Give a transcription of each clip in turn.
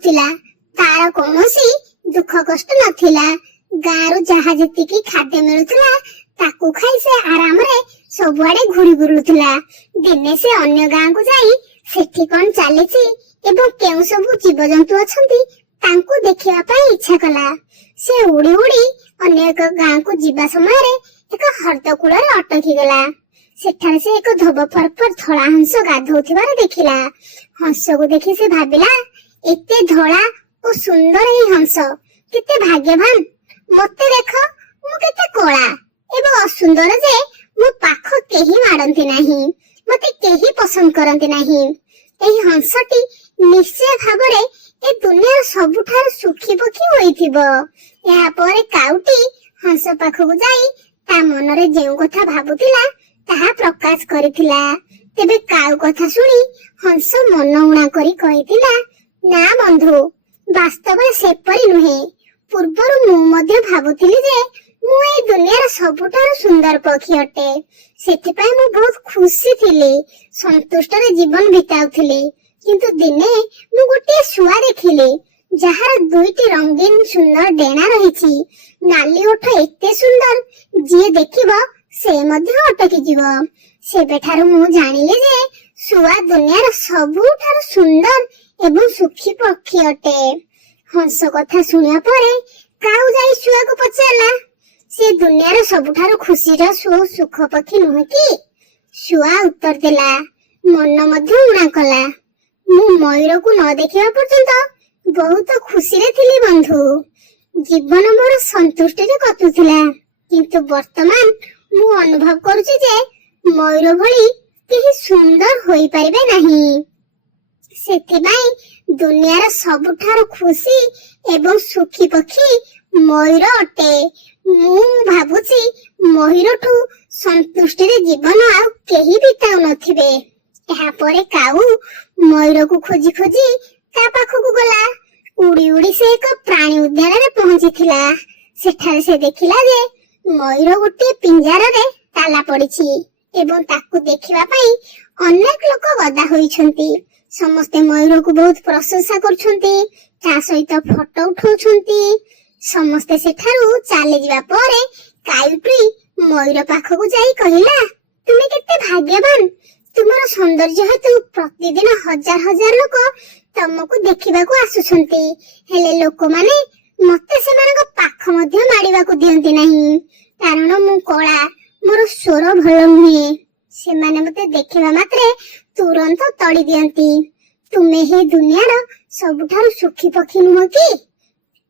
ରହୁଥିଲା। ତାର କୌଣସି ଦୁଃଖ କଷ୍ଟ ନଥିଲା। ଗାଁରୁ ଯାହା ଯେତିକି ଖାଦ୍ୟ ମିଳୁଥିଲା ତାକୁ ଖାଇ ସେ ଆରାମରେ ସବୁଆଡେ ଘୁରି ବୁଲୁଥିଲା। ଦିନେ ସେ ଅନ୍ୟ ଗାଁକୁ ଯାଇ ସେଠି କଣ ଚାଲିଛି ଏବଂ କେଉଁ ସବୁ ଜୀବଜନ୍ତୁ ଅଛନ୍ତି ତାଙ୍କୁ ଦେଖିବା ପାଇଁ ଇଚ୍ଛା କଲା। ସେ ଉଡି ଉଡି ଅନ୍ୟ ଏକ ଗାଁକୁ ଯିବା ସମୟରେ ଏକ ହ୍ରଦ କୂଳରେ ଅଟକି ଗଲା। ସେଠାରେ ସେ ଏକ ଧୋବ ଫରଫର ଧଳା ହଂସ ଗାଧଉଥିବାର ଦେଖିଲା। ହଂସକୁ ଦେଖି ସେ ଭାବିଲା, ଏତେ ଧଳା ଓ ସୁନ୍ଦର ଏହି ହଂସ, କେତେ ଭାଗ୍ୟବାନ। ମତେ ଦେଖ, ମୁଁ କେତେ କଳା ଏବଂ ଅସୁନ୍ଦର ଯେ ମୋ ପାଖ କେହି ମାଡନ୍ତି ନାହିଁ, ମତେ କେହି ପସନ୍ଦ କରନ୍ତି ନାହିଁ। ଏହି ହଂସଟି ନିଶ୍ଚୟ ଭାବରେ ଏ ଦୁନିଆର ସବୁଠାରୁ ସୁଖୀ ପକ୍ଷୀ ହୋଇଥିବ। ଏହାପରେ କାଉଟି ହଂସ ପାଖକୁ ଯାଇ ତା ମନରେ ଯେଉଁ କଥା ଭାବୁଥିଲା ତାହା ପ୍ରକାଶ କରିଥିଲା। ତେବେ କାଉ କଥା ଶୁଣି ହଂସ ମନ ଉଣା କରି କହିଥିଲା, ନା ବନ୍ଧୁ, ବାସ୍ତବରେ ସେପରି ନୁହେଁ। ପୂର୍ବରୁ ମୁଁ ମଧ୍ୟ ଭାବୁଥିଲି ଯେ ମୁଁ ଏଇ ଦୁନିଆର ସବୁଠାରୁ ସୁନ୍ଦର ପକ୍ଷୀ ଅଟେ। ସେଥିପାଇଁ ମୁଁ ବହୁତ ଖୁସି ଥିଲି, ସନ୍ତୁଷ୍ଟରେ ଜୀବନ ବିତାଉଥିଲି। କିନ୍ତୁ ଦିନେ ମୁଁ ଗୋଟିଏ ଶୁଆ ଦେଖିଲି, ଯାହାର 2ଟି ରଙ୍ଗୀନ ସୁନ୍ଦର ଡେଣା ରହିଛି। ନାଲି ଓଠ ଏତେ ସୁନ୍ଦର, ଯିଏ ଦେଖିବ ସେ ମଧ୍ୟ ଅଟକି ଯିବ। ସେବେଠାରୁ ମୁଁ ଜାଣିଲି ଯେ ଶୁଆ ଦୁନିଆର ସବୁଠାରୁ ସୁନ୍ଦର ଏବଂ ସୁଖୀ ପକ୍ଷୀ ଅଟେ। ହଂସ କଥା ଶୁଣିବା ପରେ କାଉ ଯାଇ ଶୁଆକୁ ପଚାରିଲା, ସେ ଦୁନିଆର ସବୁଠାରୁ ଖୁସିର ସୁଖ ପକ୍ଷୀ ନୁହେଁ କି? ଶୁଆ ଉତ୍ତର ଦେଲା, ମନ ମଧ୍ୟ ଉଣା କଲା, ମୁଁ ମୟୂରକୁ ନ ଦେଖିବା ପର୍ଯ୍ୟନ୍ତ ବହୁତ ଖୁସିରେ ଥିଲି ବନ୍ଧୁ। ଜୀବନ ମୋର ସନ୍ତୁଷ୍ଟିରେ କଟୁଥିଲା, କିନ୍ତୁ ବର୍ତ୍ତମାନ ମୁଁ ଅନୁଭବ କରୁଛି ଯେ ମୟୂର ଭଳି କେହି ସୁନ୍ଦର ହୋଇପାରିବେ ନାହିଁ। ସେଥିପାଇଁ ଦୁନିଆର ସବୁଠାରୁ ଖୁସି ଏବଂ ସୁଖୀ ପକ୍ଷୀ ମୟୂର ଅଟେ। ମୁଁ ଭାବୁଛି ମୟୂରଠୁ ସନ୍ତୁଷ୍ଟିରେ ଜୀବନ ଆଉ କେହି ବିତାଉ ନଥିବେ। ଏହାପରେ କାଉ ମୟୂରକୁ ଖୋଜି ଖୋଜି ତା ପାଖକୁ ଗଲା। ଉଡି ଉଡି ସେ ଏକ ପ୍ରାଣୀ ଉଦ୍ୟାନରେ ପହଞ୍ଚିଥିଲା। ସେଠାରେ ସେ ଦେଖିଲା ଯେ ମୟୂର ଗୋଟିଏ ପିଞ୍ଜରାରେ ତାଲା ପଡିଛି ଏବଂ ତାକୁ ଦେଖିବା ପାଇଁ ଅନେକ ଲୋକ ଗଦା ହୋଇଛନ୍ତି। ସମସ୍ତେ ମୟୂରକୁ ବହୁତ ପ୍ରଶଂସା କରୁଛନ୍ତି, ତା ସହିତ ଫଟୋ ଉଠାଉଛନ୍ତି। ସମସ୍ତେ ସେଠାରୁ ଚାଲିଯିବା ପରେ କାଉଟି ମୟୂର ପାଖକୁ ଯାଇ କହିଲା, ତୁମେ କେତେ ଭାଗ୍ୟବାନ। ତୁମର ସୌନ୍ଦର୍ଯ୍ୟ ହେତୁ ପ୍ରତିଦିନ ହଜାର ହଜାର ଲୋକ ତମକୁ ଦେଖିବାକୁ ଆସୁଛନ୍ତି। ହେଲେ ଲୋକମାନେ ମତେ ସେମାନଙ୍କ ପାଖ ମଧ୍ୟ ମାଡିବାକୁ ଦିଅନ୍ତି ନାହିଁ, କାରଣ ମୁଁ କଳା, ମୋର ସ୍ୱର ଭଲ ନୁହେଁ। ସେମାନେ ମତେ ଦେଖିବା ମାତ୍ରେ ତୁରନ୍ତ ତଡ଼ି ଦିଅନ୍ତି। ତୁମେ ହିଁ ଦୁନିଆର ସବୁଠାରୁ ସୁଖୀ ପକ୍ଷୀ ନୁହଁ କି?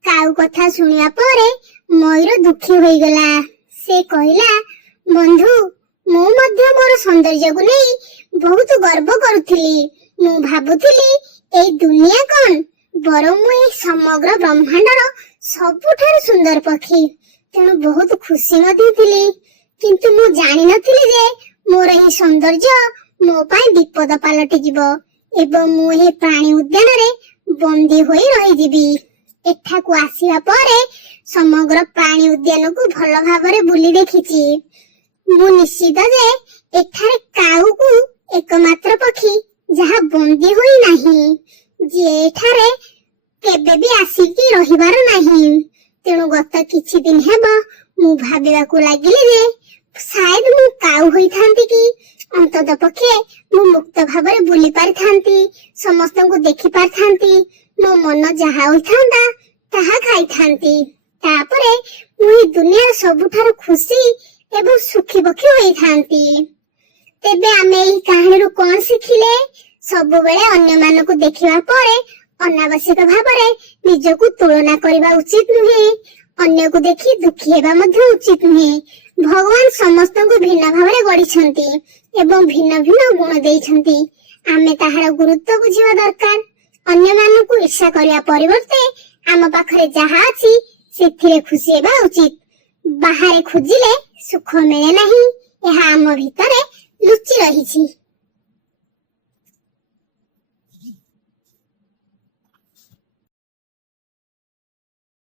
କାଉ କଥା ଶୁଣିବା ପରେ ମୟୂର ଦୁଃଖୀ ହୋଇଗଲା। ସେ କହିଲା, ବନ୍ଧୁ, ମୁଁ ମଧ୍ୟ ମୋର ସୌନ୍ଦର୍ଯ୍ୟକୁ ନେଇ ବହୁତ ଗର୍ବ କରୁଥିଲି। ମୁଁ ଭାବୁଥିଲି ଏଇ ଦୁନିଆ କଣ, ବରଂ ମୁଁ ଏଇ ସମଗ୍ର ବ୍ରହ୍ମାଣ୍ଡର ସବୁଠାରୁ ସୁନ୍ଦର ପକ୍ଷୀ। ତେଣୁ ବହୁତ ଖୁସି ମଧ୍ୟ ଥିଲି। କିନ୍ତୁ ମୁଁ ଜାଣିନଥିଲି ଯେ ମୋର ଏହି ସୌନ୍ଦର୍ଯ୍ୟ ମୋ ପାଇଁ ବିପଦ ପାଲଟିଯିବ ଏବଂ ମୁଁ ଏହି ପ୍ରାଣୀ ଉଦ୍ୟାନରେ ବନ୍ଦୀ ହୋଇ ରହିଯିବି। ଏଠାକୁ ଆସିବା ପରେ ସମଗ୍ର ପ୍ରାଣୀ ଉଦ୍ୟାନକୁ ଭଲ ଭାବରେ ବୁଲି ଦେଖିଛି। ମୁଁ ନିଶ୍ଚିତ ଯେ ଏଠାରେ କାଉକୁ ଏକମାତ୍ର ପକ୍ଷୀ ଯାହା ବନ୍ଦୀ ହୋଇ ନାହିଁ, ଯିଏ ଏଠାରେ କେବେ ବି ଆସିକି ରହିବାର ନାହିଁ। ତେଣୁ ଗତ କିଛି ଦିନ ହେବ ମୁଁ ଭାବିବାକୁ ଲାଗିଲି ଯେ ସାୟଦ ମୁଁ କାଉ ହୋଇଥାନ୍ତି କି? ଅନ୍ତତଃ ପକ୍ଷେ ମୁଁ ମୁକ୍ତ ଭାବରେ ବୁଲି ପାରିଥାନ୍ତି, ସମସ୍ତଙ୍କୁ ଦେଖି ପାରିଥାନ୍ତି, ମୋ ମନ ଯାହା ହୋଇଥାନ୍ତା ତାହା ଖାଇଥାନ୍ତି। ତାପରେ ମୁଁ ଏହି ଦୁନିଆର ସବୁଠାରୁ ଖୁସି ଏବଂ ସୁଖୀ ପକ୍ଷୀ ହୋଇଥାନ୍ତି। ତେବେ ଆମେ ଏହି କାହାଣୀରୁ କଣ ଶିଖିଲେ? ସବୁବେଳେ ଅନ୍ୟମାନଙ୍କୁ ଦେଖିବା ପରେ ଅନାବଶ୍ୟକ ଭାବରେ ନିଜକୁ ତୁଳନା କରିବା ଉଚିତ ନୁହେଁ। ଅନ୍ୟକୁ ଦେଖି ଦୁଃଖୀ ହେବା ମଧ୍ୟ ଉଚିତ ନୁହେଁ। ଭଗବାନ ସମସ୍ତଙ୍କୁ ଭିନ୍ନ ଭାବରେ ଗଢିଛନ୍ତି ଏବଂ ଭିନ୍ନ ଭିନ୍ନ ଗୁଣ ଦେଇଛନ୍ତି। ଆମେ ତାହାର ଗୁରୁତ୍ୱ ବୁଝିବା ଦରକାର। ଅନ୍ୟମାନଙ୍କୁ ଈର୍ଷା କରିବା ପରିବର୍ତ୍ତେ ଆମ ପାଖରେ ଯାହା ଅଛି ସେଥିରେ ଖୁସି ହେବା ଉଚିତ। ବାହାରେ ଖୋଜିଲେ ସୁଖ ମିଳେ ନାହିଁ, ଏହା ଆମ ଭିତରେ ଲୁଚି ରହିଛି।